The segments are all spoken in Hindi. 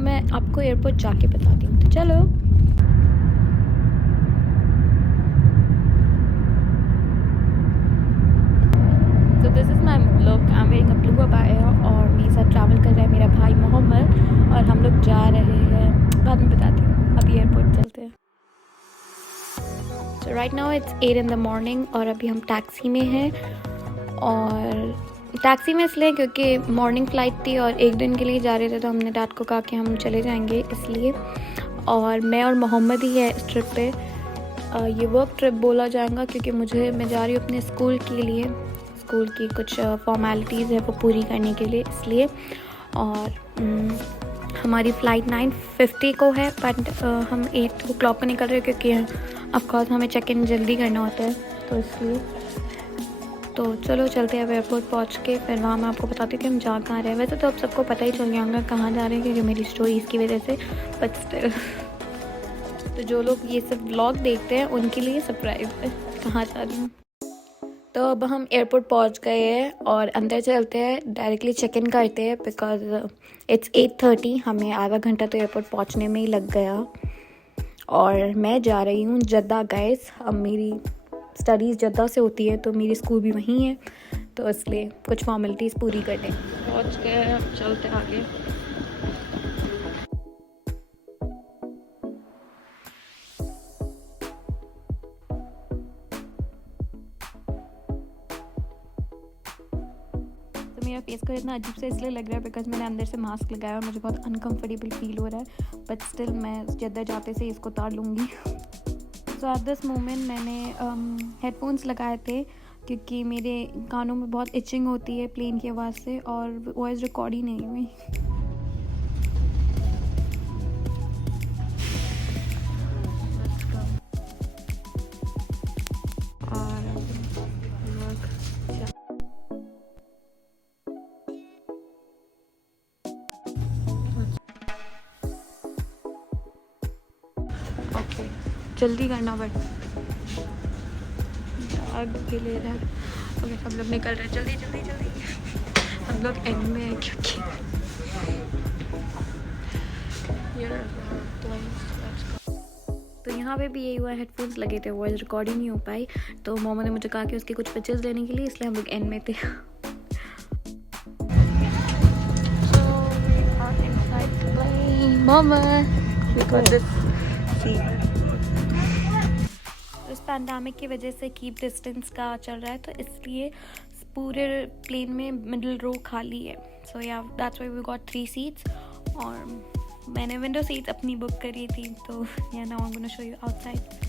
मैं आपको एयरपोर्ट जाके बताती हूँ। तो चलो। तो this is my look. I am wearing a blue abaya और मेरे साथ ट्रैवल कर रहा है मेरा भाई मोहम्मद और हम लोग जा रहे हैं, बाद में बताती हूँ, अभी एयरपोर्ट चलते हैं। So right now it's 8 in the morning और अभी हम टैक्सी में हैं। और टैक्सी में इसलिए क्योंकि मॉर्निंग फ़्लाइट थी और एक दिन के लिए जा रहे थे, तो हमने डैड को कहा कि हम चले जाएंगे इसलिए। और मैं और मोहम्मद ही है इस ट्रिप पे। ये वर्क ट्रिप बोला जाएगा क्योंकि मैं जा रही हूँ अपने स्कूल के लिए, स्कूल की कुछ फॉर्मेलिटीज़ है वो पूरी करने के लिए इसलिए। और हमारी फ़्लाइट 9:50 को है, बट हम 8 o'clock को निकल रहे हैं क्योंकि ऑफकोर्स हमें चेक इन जल्दी करना होता है, तो इसलिए। तो चलो चलते हैं अब एयरपोर्ट पहुंच के, फिर वहाँ मैं आपको बताती हूँ कि हम जा कहाँ रहे हैं। वैसे तो अब सबको पता ही चल गया होगा कहाँ जा रहे हैं क्योंकि मेरी स्टोरीज़ की वजह से, बट स्टिल तो जो लोग ये सब व्लॉग देखते हैं उनके लिए सरप्राइज़ है कहाँ जा रही हूँ। तो अब हम एयरपोर्ट पहुंच गए हैं और अंदर चलते हैं, डायरेक्टली चेक इन करते हैं बिकॉज इट्स 8:30। हमें आधा घंटा तो एयरपोर्ट पहुंचने में ही लग गया। और मैं जा रही हूँ जद्दा गाइस। अब मेरी स्टडीज़ जद्दा से होती है तो मेरी स्कूल भी वहीं है, तो इसलिए कुछ फॉर्मेलिटीज़ पूरी करने पहुँच गए। अब चलते आगे। तो मेरा फेस को इतना अजीब से इसलिए लग रहा है बिकॉज मैंने अंदर से मास्क लगाया और मुझे बहुत अनकम्फर्टेबल फील हो रहा है, बट स्टिल मैं जद्दा जाते से इसको उतार लूँगी। सो एट दिस मोमेंट मैंने हेडफोन्स लगाए थे क्योंकि मेरे कानों में बहुत इचिंग होती है प्लेन की आवाज़ से और वॉइस रिकॉर्ड ही नहीं हुई। ओके जल्दी करना बट आग भी ले रहा है। ओके सब लोग निकल रहे हैं, जल्दी जल्दी जल्दी। हम लोग एंड में हैं क्योंकि तो यहाँ पे भी यही हुआ, हेडफोन्स लगे थे, वॉइस रिकॉर्ड ही नहीं हो पाई। तो मोमो ने मुझे कहा कि उसके कुछ पिक्चर्स लेने के लिए, इसलिए हम लोग एंड में थे। इस पैंडेमिक की वजह से कीप डिस्टेंस का चल रहा है, तो इसलिए पूरे प्लेन में मिडिल रो खाली है। So yeah that's why we got 3 seats और मैंने विंडो सीट्स अपनी बुक करी थी। तो या now I am gonna show you outside.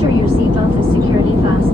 Sure your seatbelt is securely fastened.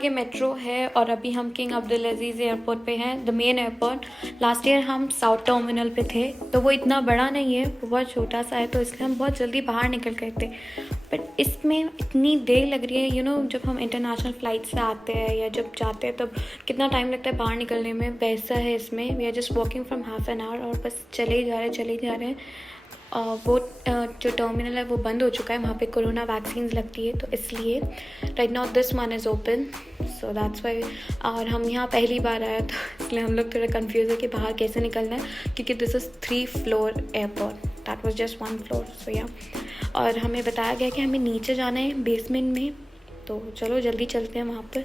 आगे मेट्रो है और अभी हम किंग अब्दुल अजीज़ एयरपोर्ट पे हैं, the main airport. Last year हम साउथ टर्मिनल पे थे, तो वो इतना बड़ा नहीं है, वो बहुत छोटा सा है, तो इसलिए हम बहुत जल्दी बाहर निकल गए थे। बट इसमें इतनी देर लग रही है, जब हम इंटरनेशनल फ़्लाइट से आते हैं या जब जाते हैं तब कितना टाइम लगता है बाहर निकलने में, वैसा है इसमें। We are just walking from half an hour और बस चले ही जा रहे हैं। वो जो टर्मिनल है वो बंद हो चुका है, वहाँ पे कोरोना वैक्सीन लगती है, तो इसलिए right now this one is open, so that's why. और हम यहाँ पहली बार आए, तो इसलिए हम लोग थोड़ा कंफ्यूज है कि बाहर कैसे निकलना है, क्योंकि this is 3 floor airport, that was just 1 floor, so yeah. और हमें बताया गया कि हमें नीचे जाना है बेसमेंट में, तो चलो जल्दी चलते हैं वहाँ पर।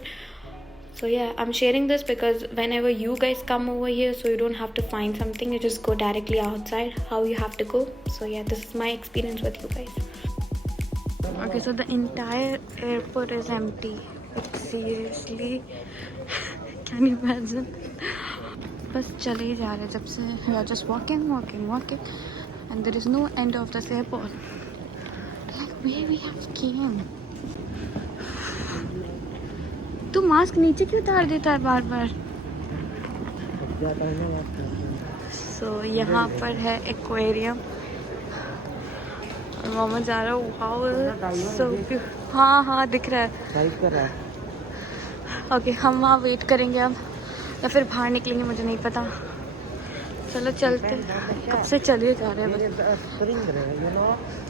So yeah, I'm sharing this because whenever you guys come over here, so you don't have to find something, you just go directly outside how you have to go. So yeah, this is my experience with you guys. Okay, so the entire airport is empty. Like seriously, can you imagine? बस चले ही जा रहे जब से, we are just walking, and there is no end of this airport. Like where we have came. तू मास्क नीचे क्यों उतार देता है बार बार? सो यहाँ पर है एक्वेरियम और मामा जा रहा है, वाओ सो हाँ दिख रहा है। ओके, हम वहाँ वेट करेंगे अब या फिर बाहर निकलेंगे, मुझे नहीं पता। चलो चलते, कब से चले जा रहे हैं बस।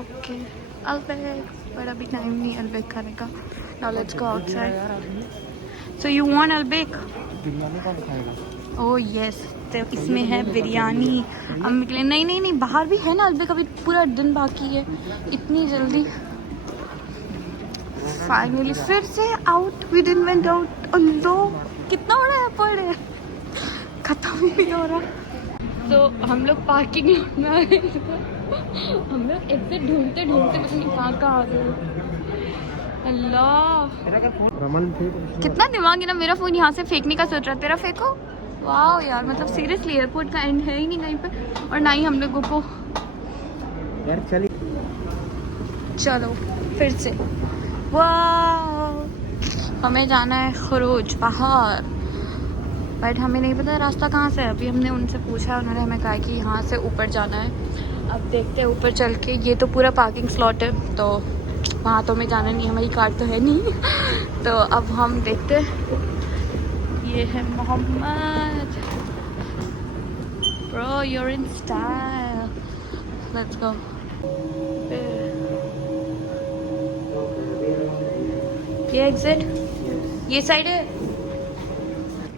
ओके, अल्बेक, पर अभी टाइम नहीं अल्बेक खाने का। Now let's go outside. So you want Albaik? Biryani कौन खाएगा? ओह यस, तो इसमें है बिरयानी अम्मी के लिए। नहीं, बाहर भी है ना अल्बेक, अभी पूरा दिन बाकी है, इतनी जल्दी। फाइनली फिर से out, we didn't went out. अल्लाह कितना बड़ा एयरपोर्ट है, खत्म ही नहीं हो रहा। तो हम लोग पार्किंग लॉट में आए, हम लोग एग्जिट ढूंढते पता नहीं कहाँ आ गए। अल्लाह कितना दिमाग है ना, मेरा फ़ोन यहाँ से फेंकने का सोच रहा, तेरा फेंको। वाह यार, मतलब सीरियसली एयरपोर्ट का एंड है ही नहीं कहीं पे, और ना ही हम लोगों को। यार चलो फिर से, वाह हमें जाना है खरोज बाहर, बट हमें नहीं पता रास्ता कहाँ से है। अभी हमने उनसे पूछा, उन्होंने हमें कहा कि यहाँ से ऊपर जाना है। अब देखते हैं ऊपर चल के, ये तो पूरा पार्किंग स्लॉट है, तो वहाँ तो हमें जाना नहीं, हमारी कार तो है नहीं। तो अब हम देखते हैं। ये है Mohammed, bro you're in style, let's go। ये एग्जिट ये साइड है,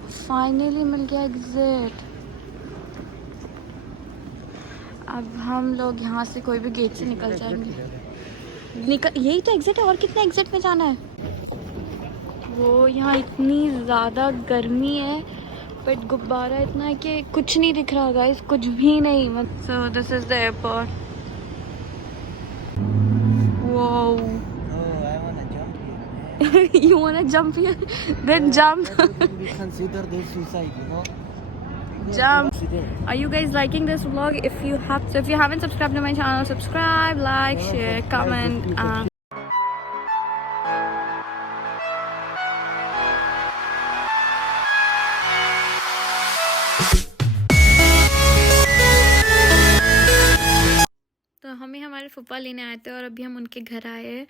फाइनली मिल गया एग्जिट। अब हम लोग यहाँ से कोई भी गेट से निकल जाएंगे। यही तो एग्जिट है, और कितने एग्जिट में जाना है? वो यहाँ इतनी ज़्यादा गर्मी है, बट गुब्बारा इतना है कि कुछ नहीं दिख रहा गाइस, कुछ भी नहीं। So this is the airport. वो you wanna jump here? Then jump. We consider this suicide, you know. Jump. Are you guys liking this vlog? If you haven't subscribed to my channel, subscribe, like, share, comment. तो हमें हमारे फूफा लेने आए थे और अभी हम उनके घर आए हैं।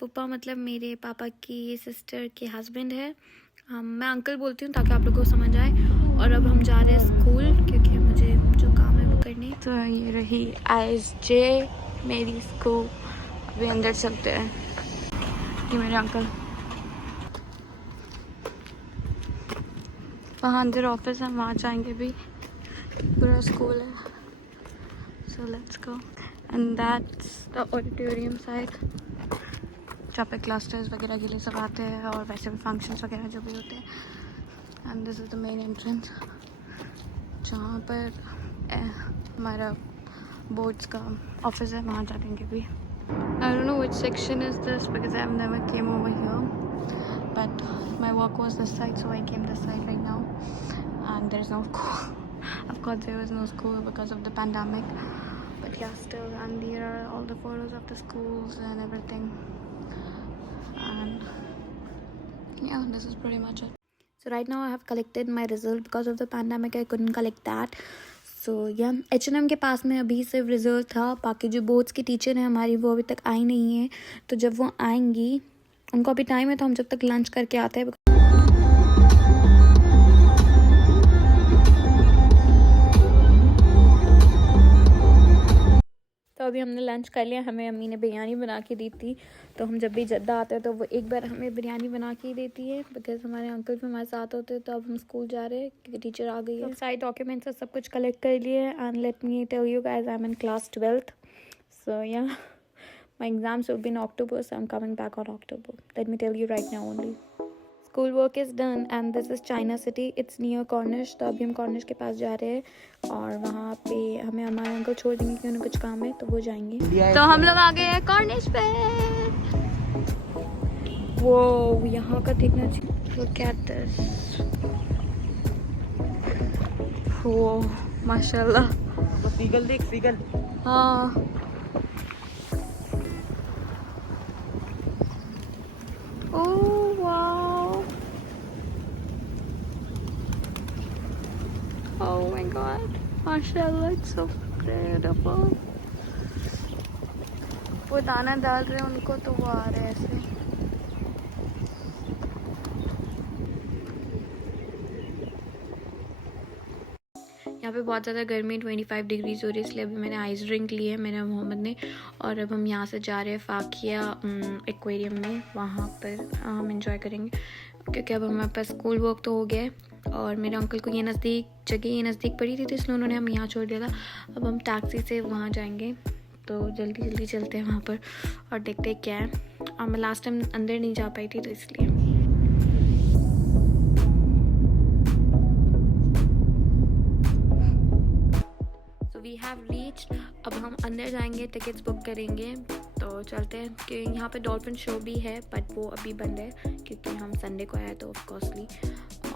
फूफा मतलब मेरे पापा की सिस्टर के हस्बैंड है। मैं अंकल बोलती हूँ ताकि आप लोगों को समझ आए। और अब हम जा रहे हैं स्कूल, क्योंकि मुझे जो काम है वो करनी। तो ये रही ISJ मेरी स्कूल। अभी अंदर चलते हैं, ये मेरे अंकल। वहाँ अंदर ऑफिस है, वहाँ जाएंगे भी, पूरा स्कूल है। So let's go. And that's the auditorium side, जहाँ पे क्लस्टर्स वगैरह के लिए सब आते हैं और वैसे भी फंक्शंस वगैरह जो भी होते हैं। And this is the main entrance, जहाँ पर हमारा बोर्ड्स का ऑफिस है, वहाँ जाएंगे अभी। I don't know which section is this because I've never came over here, but my work was this side, so I came this side right now. And there's no school. Of course, there was no school because of the pandemic. But yeah, still, and here are all the photos of the schools and everything. And yeah, this is pretty much it. So right now I have collected my result. Because of the pandemic I couldn't collect that. So yeah, H&M के पास में अभी सिर्फ रिज़ल्ट था, बाकी जो बोर्ड्स की टीचर हैं हमारी वो अभी तक आई नहीं है। तो जब वो आएंगी, उनको अभी टाइम है, तो हम जब तक लंच करके आते हैं। तो अभी हमने लंच कर लिया। हमें अम्मी ने बिरयानी बना के दी थी, तो हम जब भी जद्दा आते हैं तो वो एक बार हमें बिरयानी बना के ही देती है, बिकॉज हमारे अंकल भी हमारे साथ होते हैं। तो अब हम स्कूल जा रहे हैं क्योंकि टीचर आ गई है। सारे डॉक्यूमेंट्स सब कुछ कलेक्ट कर लिए। And let me tell you guys, I am in class 12th, so yeah my exams will be in October, so I'm coming back on October. Let me tell you right now only. School work is done and this is China city, it's near Cornish. तो अभी हम कॉर्निश के पास जा रहे हैं और वहाँ पे हमें हमारे अंकल छोड़ देंगे कि उन्हें कुछ काम है, तो वो जाएंगे। तो हम लोग आ गए हैं कॉर्निश पे। वो यहाँ का देखना चाहिए। Look at this. वो माशाल्लाह। सीगल देख, सीगल। हाँ, oh wow, oh my god, माशाल्लाह, it's so beautiful. वो दाना डाल रहे हैं उनको, तो वो आ रहे हैं ऐसे। यहाँ पे बहुत ज़्यादा गर्मी, 25 डिग्रीज हो रही है, इसलिए अभी मैंने आइस ड्रिंक ली है, मेरे मोहम्मद ने। और अब हम यहाँ से जा रहे हैं फाकिया एक्वेरियम में, वहाँ पर हम इंजॉय करेंगे क्योंकि अब हमारे पास स्कूल वर्क तो हो गया है। और मेरे अंकल को ये नज़दीक पड़ी थी, तो इसलिए उन्होंने हम यहाँ छोड़ दिया था। अब हम टैक्सी से वहाँ जाएंगे, तो जल्दी चलते हैं वहाँ पर और देखते हैं क्या है। और मैं लास्ट टाइम अंदर नहीं जा पाई थी, तो इसलिए। We have reached. अब हम अंदर जाएंगे, टिकट्स बुक करेंगे, तो चलते हैं। कि यहाँ पे डॉल्फिन शो भी है, बट वो अभी बंद है क्योंकि हम संडे को आए तो ऑफकोर्सली।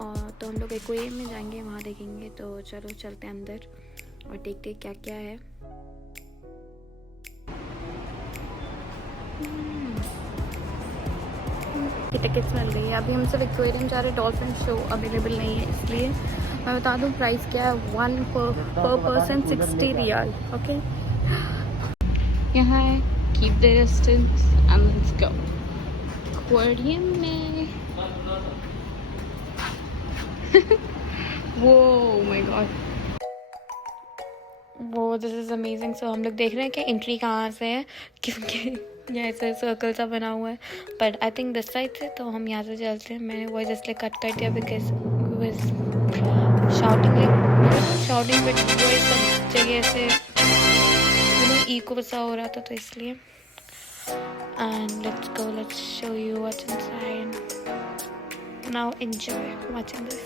और तो हम लोग एक्वेरियम में जाएंगे, वहाँ देखेंगे। तो चलो चलते हैं अंदर और देखते क्या क्या है। टिकट्स मिल गई है। अभी हम सिर्फ एक्वेरियम जा रहे हैं, डॉल्फिन शो अवेलेबल नहीं है, इसलिए। मैं बता दूं प्राइस क्या है, 1 per person 60 रियाल। ओके, यहाँ है keep the distance and let's go aquarium में। वो माय गॉड, वो दिस इज़ अमेजिंग। सो हम लोग देख रहे हैं कि एंट्री कहाँ से है, क्योंकि यहाँ ऐसे सर्कल सा बना हुआ है, but I think this side से। तो हम यहाँ से चलते हैं। मैंने वॉइस इसलिए कट कर दिया बिकॉज शाउटिंग बट वो सब जगह से इको सा हो रहा था, तो इसलिए। And let's go, let's show you what's inside. Now enjoy watching this.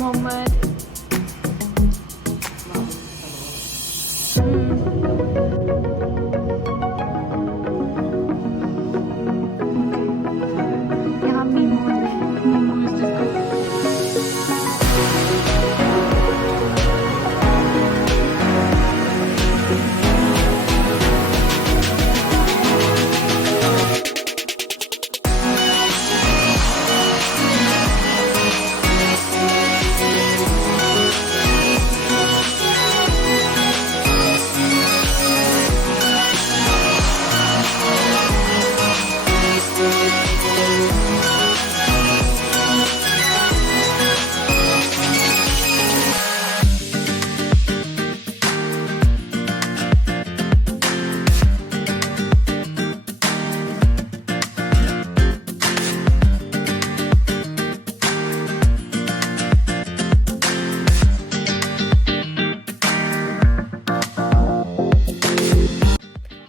Mohammed. यहाँ मीमो है, मीमो is just good.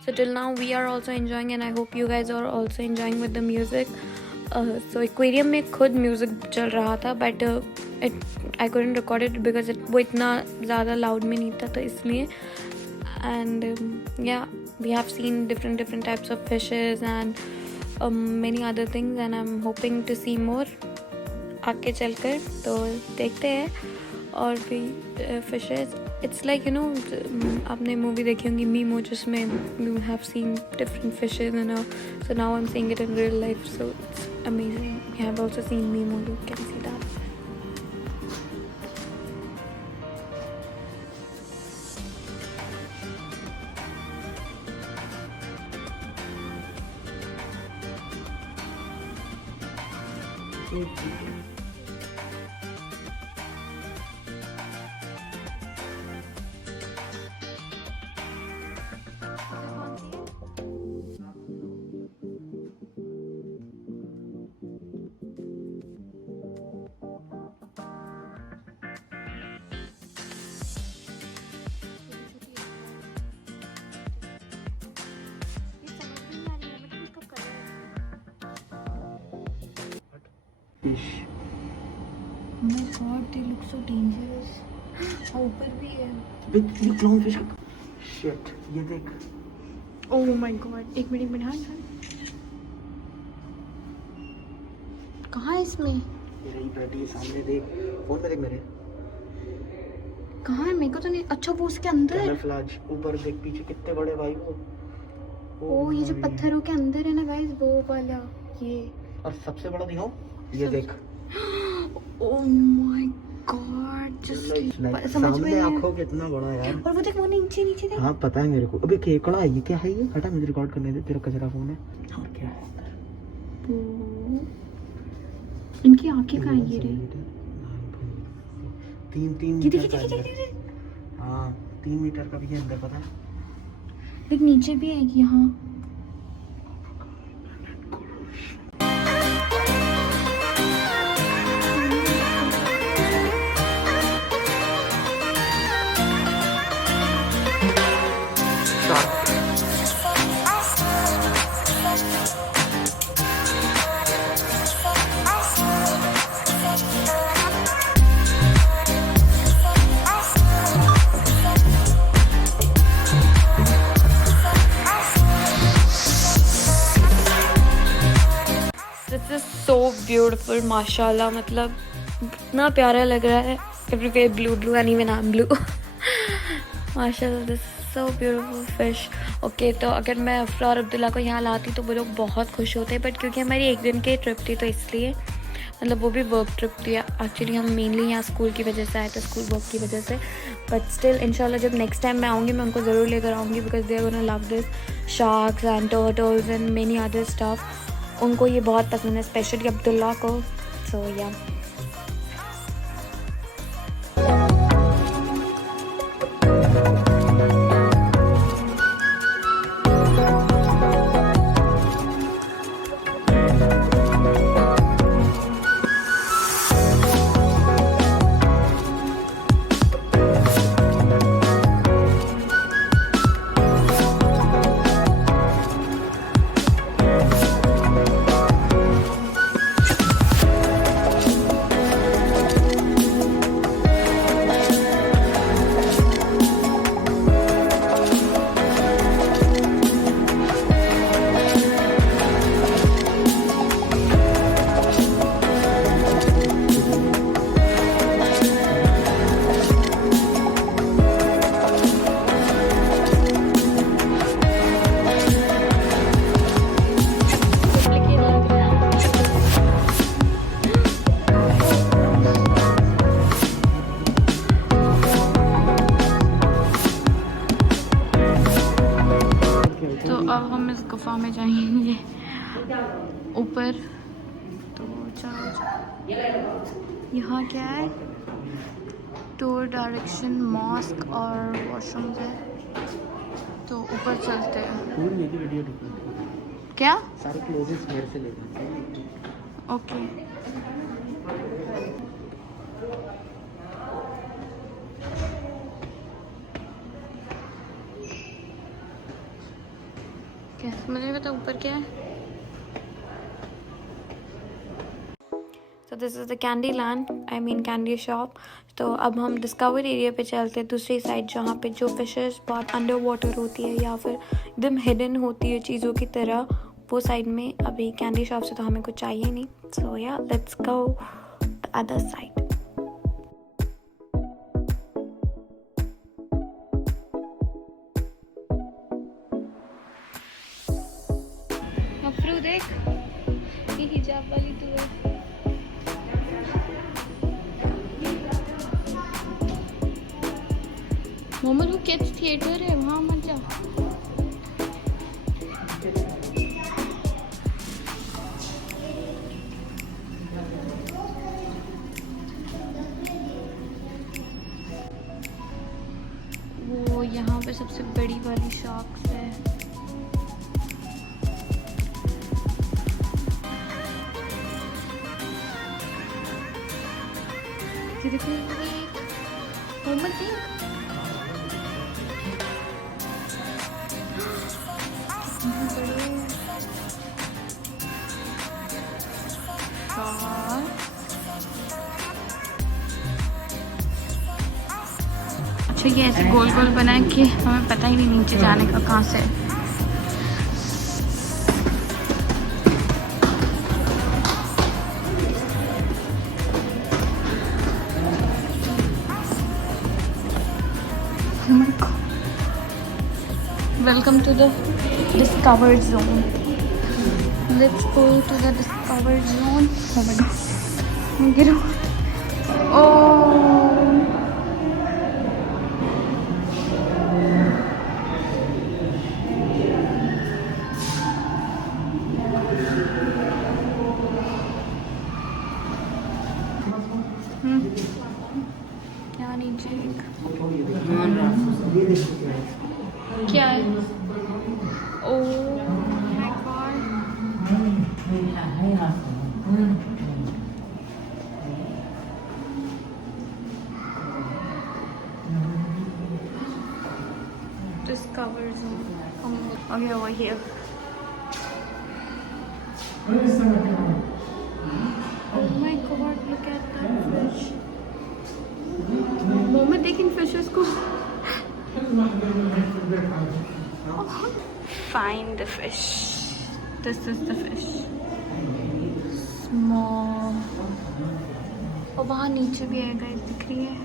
So till now we are also enjoying and I hope you guys are also enjoying with the music. So aquarium में खुद music चल रहा था but I couldn't record it because वो इतना ज़्यादा loud में नहीं था तो इसलिए. And yeah, we have seen different types of fishes and many other things and I'm hoping to see more आगे चलकर. तो देखते हैं और भी fishes. It's like आपने मूवी देखी होंगी मीमो जिसमें you have seen different fishes so now I'm seeing it in real life, so it's amazing. You have also seen Mimo, you can see that. Fish. Oh my god, they look so dangerous. और ऊपर भी है। Big clown fish. शिट, ये देख। Oh my god, एक मिनट हाँ। कहाँ है इसमें? ये रही बैठी है सामने, देख फोन में, देख मेरे। कहाँ है? मेरे को तो नहीं। अच्छा वो उसके अंदर। कैमोफ्लेज ऊपर देख, पीछे कितने बड़े भाई वो। ओ ये जो पत्थरों के अंदर है ना गाइस, वो वाला ये। और सबसे बड़ा दिखाओ, ये देख। Oh my god, just समझ में आंखों कितना बड़ा यार। और वो देख, वो नीचे देख। हाँ पता है मेरे को। अबे केकड़ा है, ये क्या है? ये हटा, मुझे रिकॉर्ड करने दे, तेरा कचरा फोन है। और क्या है? इनकी आंखें कहाँ है? ये रही। 3 मीटर। हाँ 3 मीटर का भी है अंदर, पता है? देख नीचे भी है यहाँ। दिस इज सो ब्यूटिफुल माशाल्लाह, मतलब इतना प्यारा लग रहा है। Everywhere blue and even I am blue. माशाल्लाह, this so beautiful fish. Okay, तो अगर मैं अफरा और अब्दुल्ला को यहाँ लाती तो वो लोग बहुत खुश होते, बट क्योंकि हमारी एक दिन की ट्रिप थी तो इसलिए, मतलब वो भी वर्क ट्रिप थी एक्चुअली। हम मेनली यहाँ स्कूल की वजह से आए थे, स्कूल वर्क की वजह से। बट स्टिल इंशाल्लाह जब नेक्स्ट टाइम मैं आऊँगी मैं उनको ज़रूर लेकर आऊँगी, because they are gonna love this sharks and turtles and many other stuff. उनको ये बहुत पसंद है, स्पेशली अब्दुल्ला को। सो या ऊपर। तो चलो यहाँ क्या है, टूर डायरेक्शन, मॉस्क और वॉशरूम्स है। तो ऊपर चलते हैं। पूरी मेरी वीडियो ढूंढ, क्या? सारे क्लोजेस मेरे से लेते। ओके। क्या मुझे नहीं पता ऊपर क्या है। तो this is the candy land, I mean candy shop. तो अब हम डिस्कवर एरिया पे चलते हैं, दूसरी साइड, जहाँ पे जो फिशेस बहुत अंडर वाटर होती है या फिर एकदम हिडन होती है चीज़ों की तरह, वो साइड में। अभी कैंडी शॉप से तो हमें कुछ चाहिए नहीं, so yeah let's go the other side. अफरू देख, ये हिजाब वाली तू है। मोहम्मद वो किड्स थिएटर है, वहाँ मत जा। वो यहाँ पे सबसे बड़ी वाली शॉप्स है। मोहम्मद देख, अच्छा ये ऐसे गोल गोल बना है कि हमें पता ही नहीं नीचे जाने का कहाँ से है। Welcome to the discovered zone. Let's go to the discovered zone. Oh my god. Get out. Oh. क्या नीचे क्या है? Oh my God. Discover zone. Okay, over here. Oh my god, look at that fish. Mohammed, देख इन फिशेस को। Find the fish. This is the fish. Small. और वहाँ नीचे भी है गाइस, दिख रही है।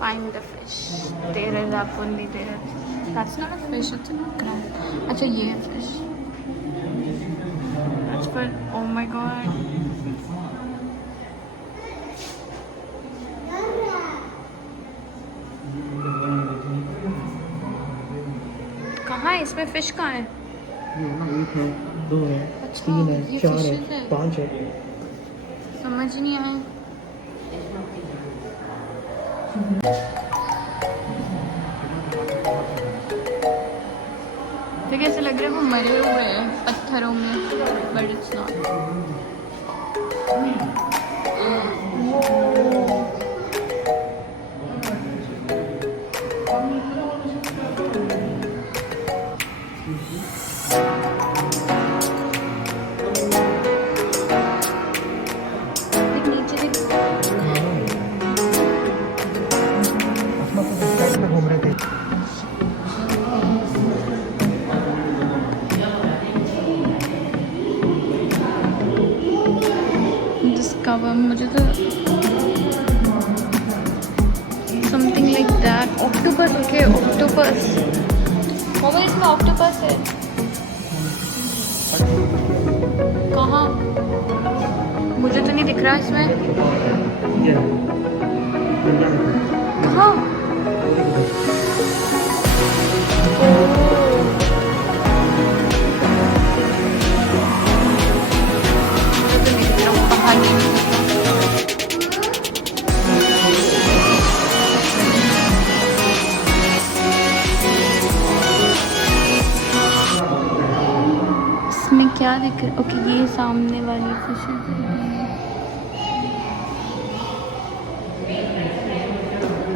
Find the fish. There is only there. That's not a fish, it's a crab. अच्छा ये है fish. That's for, oh my god. कहाँ है इसमें फिश कहाँ है? एक है, दो है, अच्छा, तीन है, ये चार fishes है, है। 5 है। समझ नहीं आया। तो कैसे लग रहा है वो मरे हुए हैं पत्थरों में, बट इट्स नॉट। घूम रहे थे। डिस्कवर, मुझे तो something like that. Octopus, okay octopus. Mobile इसमें ऑक्टोपस है कहाँ? मुझे तो नहीं दिख रहा इसमें। ये रहा दुनिया में कहाँ? वो देख इधर। तो नहीं दिख रहा, बाहर नहीं दिख रहा। इसमें क्या दिख रहा है? ओके, ये सामने वाली फिश है।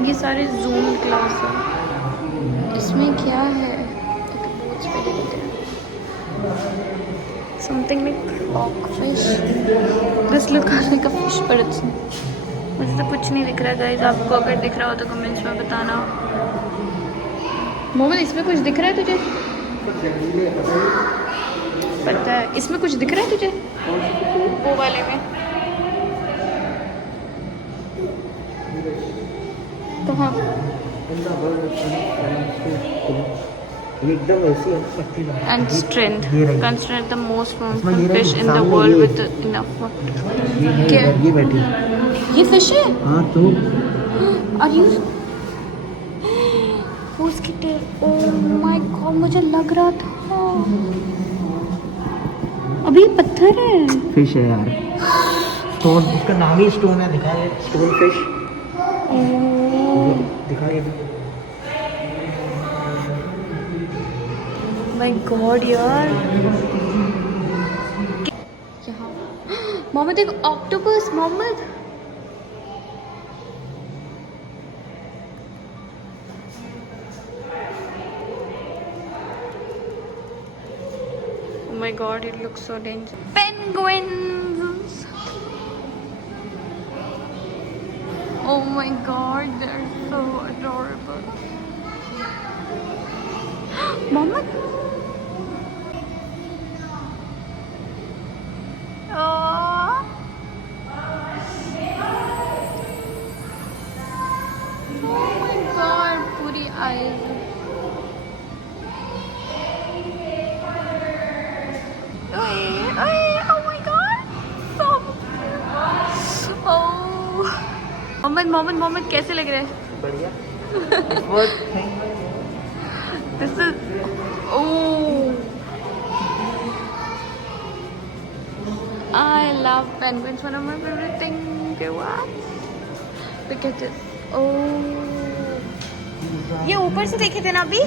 ये सारे जूम ग्लास है। इसमें क्या है? Something like rock fish. This look like a fish पर इट्स मुझे तो कुछ नहीं दिख रहा गाइस। आपको अगर दिख रहा हो तो कमेंट्स में बताना। मोहम्मद, इसमें कुछ दिख रहा है तुझे? पता है, इसमें कुछ दिख रहा है तुझे? वो वाले में कहाँ? एकदम ऐसी है पतली बात। And strength. ये रही। Considered the most इसमें powerful ये रही, fish in the सामने world ये। with enough water. ये क्या? ये बैठी है। ये फिश है? हाँ तो Are you? वो उसकी टेल। Oh my God, मुझे लग रहा था अभी ये पत्थर है। फिश है यार, स्टोन, उसका नाम ही स्टोन है। दिखा है स्टोन फिश, दिखा ये माय गॉड यार। यहाँ मोहम्मद एक octopus. Mohammed oh my god, it looks so dangerous. Penguins. Oh my god, they're so adorable. Mohammed. Oh. Oh my god, puri eyes. Oh my god. Stop. Oh. Mohammed कैसे लग रहा है? बढ़िया। This is oh. I love penguins. One of my favorite things. Okay, what? Look at this. Oh. ये ऊपर से देखे थे ना अभी?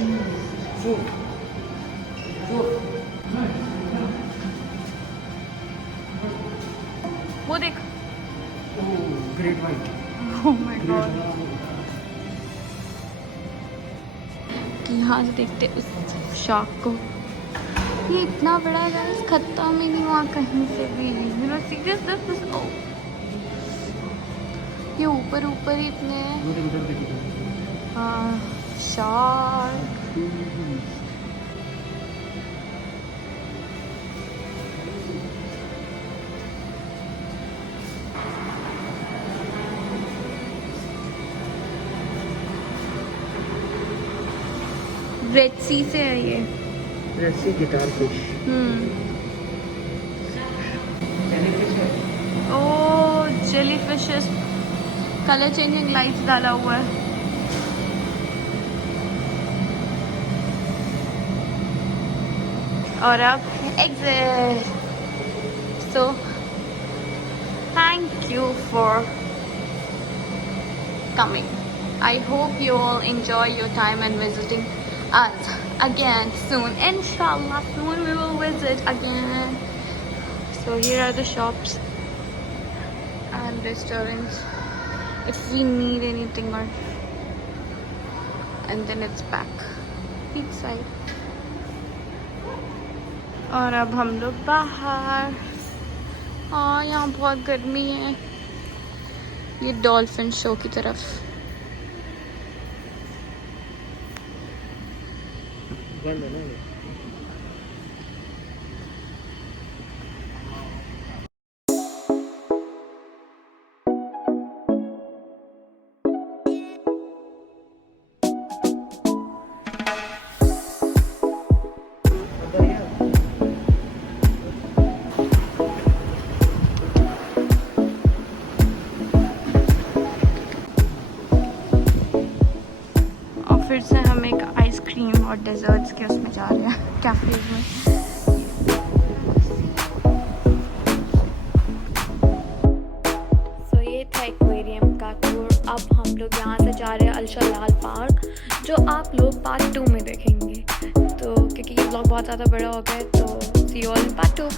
वो देख। Great white. Oh my god. कि यहाँ से देखते उस शार्क को। ये इतना बड़ा है गाइस, खत्ता में नहीं हुआ कहीं से भी। You know, serious, this is oh. ये ऊपर ही इतने हैं। हाँ, शार्क। रेड सी से है ये। Red sea guitar fish. Oh jelly fishes, colour changing lights डाला हुआ है। और अब exit. So thank you for coming. I hope you all enjoy your time and visiting us again soon. Inshallah, soon we will visit again. So here are the shops and restaurants if we need anything, or and then it's back beach side. और अब हम लोग बाहर। हाँ, यहाँ बहुत गर्मी है। ये डॉल्फिन शो की तरफ। बंद है ना ये। फिर से हम एक आइसक्रीम और डेजर्ट्स के उसमें जा रहे हैं, कैफेज में। सो ये था एक्वेरियम का टूर। अब हम लोग यहाँ से जा रहे हैं अलशलाल पार्क, जो आप लोग पार्ट 2 में देखेंगे। तो क्योंकि ये ब्लॉग बहुत ज़्यादा बड़ा हो गया है, तो सी यू ऑल इन पार्ट 2।